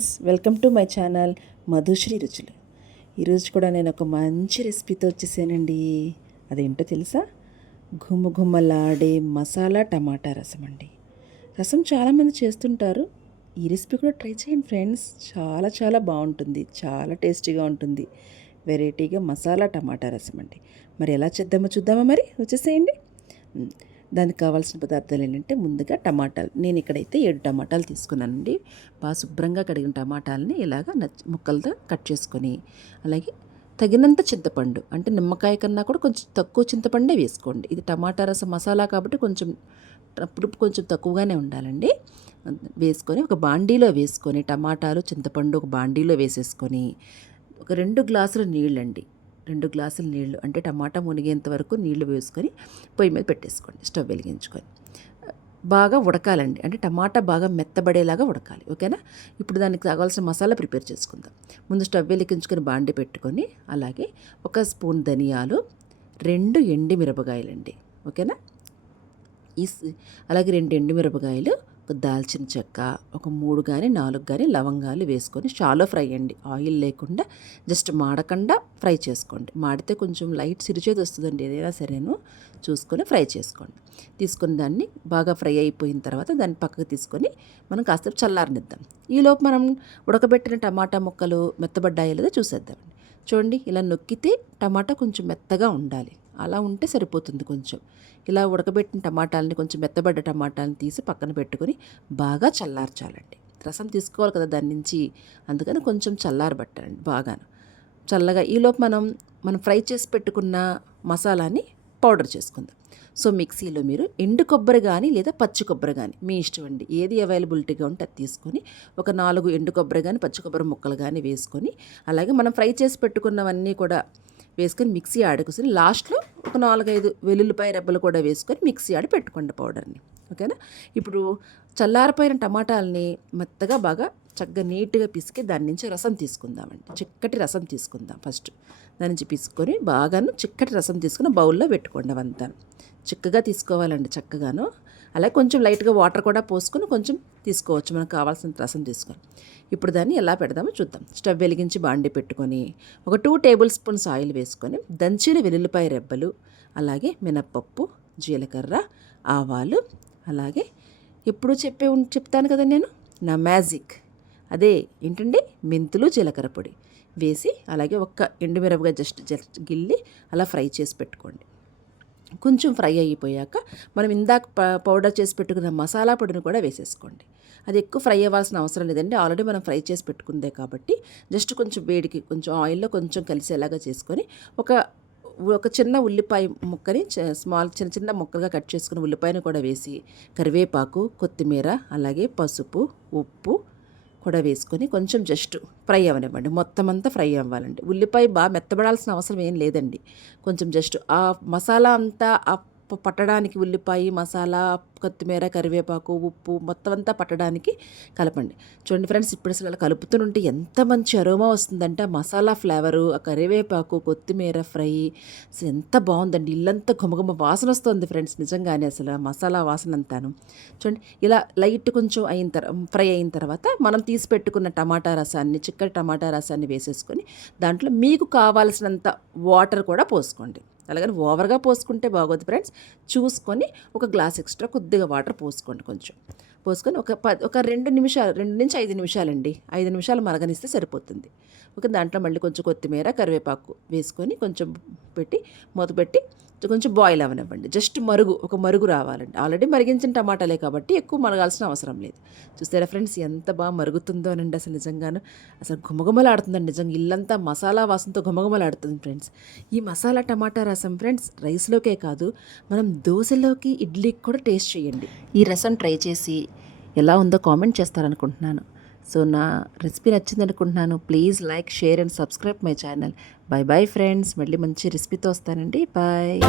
Friends welcome to my channel Madhusri Ruchulu. ఈరోజు కూడా నేను ఒక మంచి రెసిపీతో వచ్చేసానండి. అదేంటో తెలుసా? ఘుమఘుమలాడే మసాలా టమాటా రసం అండి. రసం చాలామంది చేస్తుంటారు. ఈ రెసిపీ కూడా ట్రై చేయండి ఫ్రెండ్స్. చాలా చాలా బాగుంటుంది. చాలా టేస్టీగా ఉంటుంది. వెరైటీగా మసాలా టమాటా రసం అండి. మరి ఎలా చేద్దామో చూద్దామా మరి? వచ్చేసేయండి. దానికి కావాల్సిన పదార్థాలు ఏంటంటే ముందుగా టమాటాలు. నేను ఇక్కడైతే ఏడు టమాటాలు తీసుకున్నానండి. బాగా శుభ్రంగా కడిగిన టమాటాలని ఇలాగ ముక్కలతో కట్ చేసుకొని అలాగే తగినంత చింతపండు అంటే నిమ్మకాయ కన్నా కూడా కొంచెం తక్కువ చింతపండే వేసుకోండి. ఇది టమాటా రసం మసాలా కాబట్టి కొంచెం పులుపు కొంచెం తక్కువగానే ఉండాలండి. వేసుకొని ఒక బాండీలో వేసుకొని టమాటాలు చింతపండు ఒక బాండీలో వేసేసుకొని ఒక రెండు గ్లాసులు నీళ్ళండి. రెండు గ్లాసులు నీళ్ళు అంటే టమాటా మునిగేంత వరకు నీళ్ళు వేసుకొని పొయ్యి మీద పెట్టేసుకోండి స్టవ్ వెలిగించుకొని. బాగా ఉడకాలండి అంటే టమాటా బాగా మెత్తబడేలాగా ఉడకాలి ఓకేనా? ఇప్పుడు దానికి కావాల్సిన మసాలా ప్రిపేర్ చేసుకుందాం. ముందు స్టవ్ వెలిగించుకొని బాండి పెట్టుకొని అలాగే ఒక స్పూన్ ధనియాలు రెండు ఎండి మిరపకాయలండి ఓకేనా? ఈ అలాగే రెండు ఎండు మిరపకాయలు ఒక దాల్చిన చెక్క ఒక మూడు కానీ నాలుగు కానీ లవంగాలు వేసుకొని షాలో ఫ్రై అండి. ఆయిల్ లేకుండా జస్ట్ మాడకుండా ఫ్రై చేసుకోండి. మాడితే కొంచెం లైట్ సిరిచేది వస్తుందండి ఏదైనా సరేను. చూసుకొని ఫ్రై చేసుకోండి. తీసుకుని దాన్ని బాగా ఫ్రై అయిపోయిన తర్వాత దాన్ని పక్కకు తీసుకొని మనం కాస్త చల్లారనిద్దాం. ఈలోపు మనం ఉడకబెట్టిన టమాటా ముక్కలు మెత్తబడ్డాయో లేదో చూసేద్దాం చూడండి ఇలా నొక్కితే టమాటా కొంచెం మెత్తగా ఉండాలి. అలా ఉంటే సరిపోతుంది కొంచెం. ఇలా ఉడకబెట్టిన టమాటాలని కొంచెం మెత్తబడ్డ టమాటాలను తీసి పక్కన పెట్టుకొని బాగా చల్లార్చాలండి. రసం తీసుకోవాలి కదా దాని నుంచి. అందుకని కొంచెం చల్లారబట్టాలండి బాగాను. చల్లగా ఈలోపు మనం మనం ఫ్రై చేసి పెట్టుకున్న మసాలాని పౌడర్ చేసుకుందాం. సో మిక్సీలో మీరు ఎండు కొబ్బరి కానీ లేదా పచ్చి కొబ్బరి కానీ మీ ఇష్టం అండి. ఏది అవైలబిలిటీగా ఉంటే అది తీసుకొని ఒక నాలుగు ఎండు కొబ్బరి కానీ పచ్చి కొబ్బరి ముక్కలు కానీ వేసుకొని అలాగే మనం ఫ్రై చేసి పెట్టుకున్నవన్నీ కూడా వేసుకొని మిక్సీ ఆడుకొని లాస్ట్లో ఒక నాలుగైదు వెల్లుల్లిపాయ రెబ్బలు కూడా వేసుకొని మిక్సీ ఆడి పెట్టుకోండి పౌడర్ని. ఓకేనా? ఇప్పుడు చల్లారిపోయిన టమాటాలని మెత్తగా బాగా చక్కగా నీట్గా పిసికి దాని నుంచి రసం తీసుకుందామండి. చిక్కటి రసం తీసుకుందాం ఫస్ట్. దాని నుంచి పిసుకొని బాగాను చిక్కటి రసం తీసుకుని బౌల్లో పెట్టుకోండి అవంతా. చిక్కగా తీసుకోవాలండి చక్కగాను. అలాగే కొంచెం లైట్గా వాటర్ కూడా పోసుకొని కొంచెం తీసుకోవచ్చు. మనకు కావాల్సిన రసం తీసుకొని. ఇప్పుడు దాన్ని ఎలా పెడదామో చూద్దాం. స్టవ్ వెలిగించి బాండి పెట్టుకొని ఒక టూ టేబుల్ స్పూన్స్ ఆయిల్ వేసుకొని దంచిన వెల్లుల్లిపాయ రెబ్బలు అలాగే మినప్పప్పు జీలకర్ర ఆవాలు అలాగే ఎప్పుడు చెప్పే చెప్తాను కదా నేను? నా మ్యాజిక్. అదే ఏంటండి మెంతులు జీలకర్ర పొడి వేసి అలాగే ఒక్క ఎండుమిరపగా జస్ట్ జస్ట్ గిల్లి అలా ఫ్రై చేసి పెట్టుకోండి. కొంచెం ఫ్రై అయిపోయాక మనం ఇందాక ప- పౌడర్ చేసి పెట్టుకున్న మసాలా పొడిని కూడా వేసేసుకోండి. అది ఎక్కువ ఫ్రై అవ్వాల్సిన అవసరం లేదండి. ఆల్రెడీ మనం ఫ్రై చేసి పెట్టుకుందే కాబట్టి జస్ట్ కొంచెం వేడికి కొంచెం ఆయిల్లో కొంచెం కలిసేలాగా చేసుకొని ఒక ఒక చిన్న ఉల్లిపాయ ముక్కని చ- స్మాల్ చిన్న చిన్న ముక్కలుగా కట్ చేసుకుని ఉల్లిపాయను కూడా వేసి కరివేపాకు కొత్తిమీర అలాగే పసుపు ఉప్పు కూడా వేసుకొని కొంచెం జస్ట్ ఫ్రై అవ్వనివ్వండి. మొత్తం అంతా ఫ్రై అవ్వాలండి. ఉల్లిపాయ బాగా మెత్తబడాల్సిన అవసరం ఏం లేదండి. కొంచెం జస్ట్ ఆ మసాలా అంతా ఆ పట్టడానికి ఉల్లిపాయ మసాలా కొత్తిమీర కరివేపాకు ఉప్పు మొత్తం అంతా పట్టడానికి కలపండి. చూడండి ఫ్రెండ్స్ ఇప్పుడు అసలు అలా కలుపుతుంటే ఎంత మంచి అరోమా వస్తుందంటే ఆ మసాలా ఫ్లేవరు ఆ కరివేపాకు కొత్తిమీర ఫ్రై అసలు ఎంత బాగుందండి. ఇల్లంతా ఘుమఘుమ వాసన వస్తుంది ఫ్రెండ్స్ నిజంగానే అసలు ఆ మసాలా వాసన అంతాను. చూడండి ఇలా లైట్ కొంచెం అయిన తర్వాత ఫ్రై అయిన తర్వాత మనం తీసి పెట్టుకున్న టమాటా రసాన్ని చిక్కటి టమాటా రసాన్ని వేసేసుకొని దాంట్లో మీకు కావాల్సినంత వాటర్ కూడా పోసుకోండి. అలాగని ఓవర్గా పోసుకుంటే బాగోదు ఫ్రెండ్స్. చూసుకొని ఒక గ్లాస్ ఎక్స్ట్రా కొద్దిగా వాటర్ పోసుకోండి కొంచెం. పోసుకొని ఒక ప ఒక రెండు నిమిషాలు రెండు నుంచి ఐదు నిమిషాలండి. ఐదు నిమిషాలు మరగనిస్తే సరిపోతుంది. ఒక దాంట్లో మళ్ళీ కొంచెం కొత్తిమీర కరివేపాకు వేసుకొని కొంచెం పెట్టి మూత పెట్టి కొంచెం బాయిల్ అవనివ్వండి. జస్ట్ మరుగు ఒక మరుగు రావాలండి. ఆల్రెడీ మరిగించిన టమాటాలే కాబట్టి ఎక్కువ మరగాల్సిన అవసరం లేదు. చూస్తారా ఫ్రెండ్స్ ఎంత బాగా మరుగుతుందోనండి అసలు నిజంగాను. అసలు ఘుమఘుమలాడుతుందండి నిజంగా. ఇల్లంతా మసాలా వాసనతో ఘుమఘుమలాడుతుంది ఫ్రెండ్స్ ఈ మసాలా టమాటా రసం ఫ్రెండ్స్ రైస్లోకే కాదు మనం దోశలోకి ఇడ్లీకి కూడా టేస్ట్ చేయండి. ఈ రసం ట్రై చేసి ఎలా ఉందో కామెంట్ చేస్తారనుకుంటున్నాను. సో నా రెసిపీ నచ్చింది అనుకుంటున్నాను. Please like share and subscribe my channel. Bye bye friends. మళ్ళీ మంచి రెసిపీతో వస్తానండి. బాయ్.